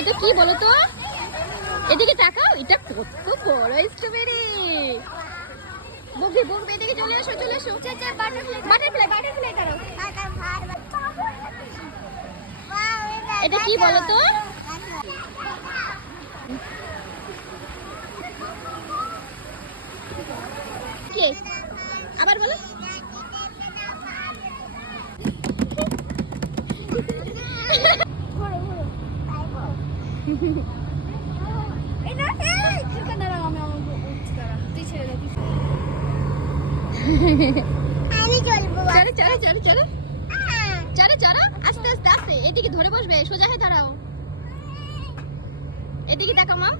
এটা কি বলো তো? এদিকে তাকাও, এটা কত বড় স্ট্রবেরি। বকবে বকবে, এদিকে চলে এসো চলে এসো। বাটারফ্লাই বাটারফ্লাই দাঁড়াও। এটা কি বলো তো? কে আবার বলো। আমি চলবো। চলো চলো চলো চলো চলো চলো, আস্তে আস্তে আস্তে। এদিকে ধরে বসবে, সোজা হয়ে দাঁড়াও। এদিকে তাকাও মা।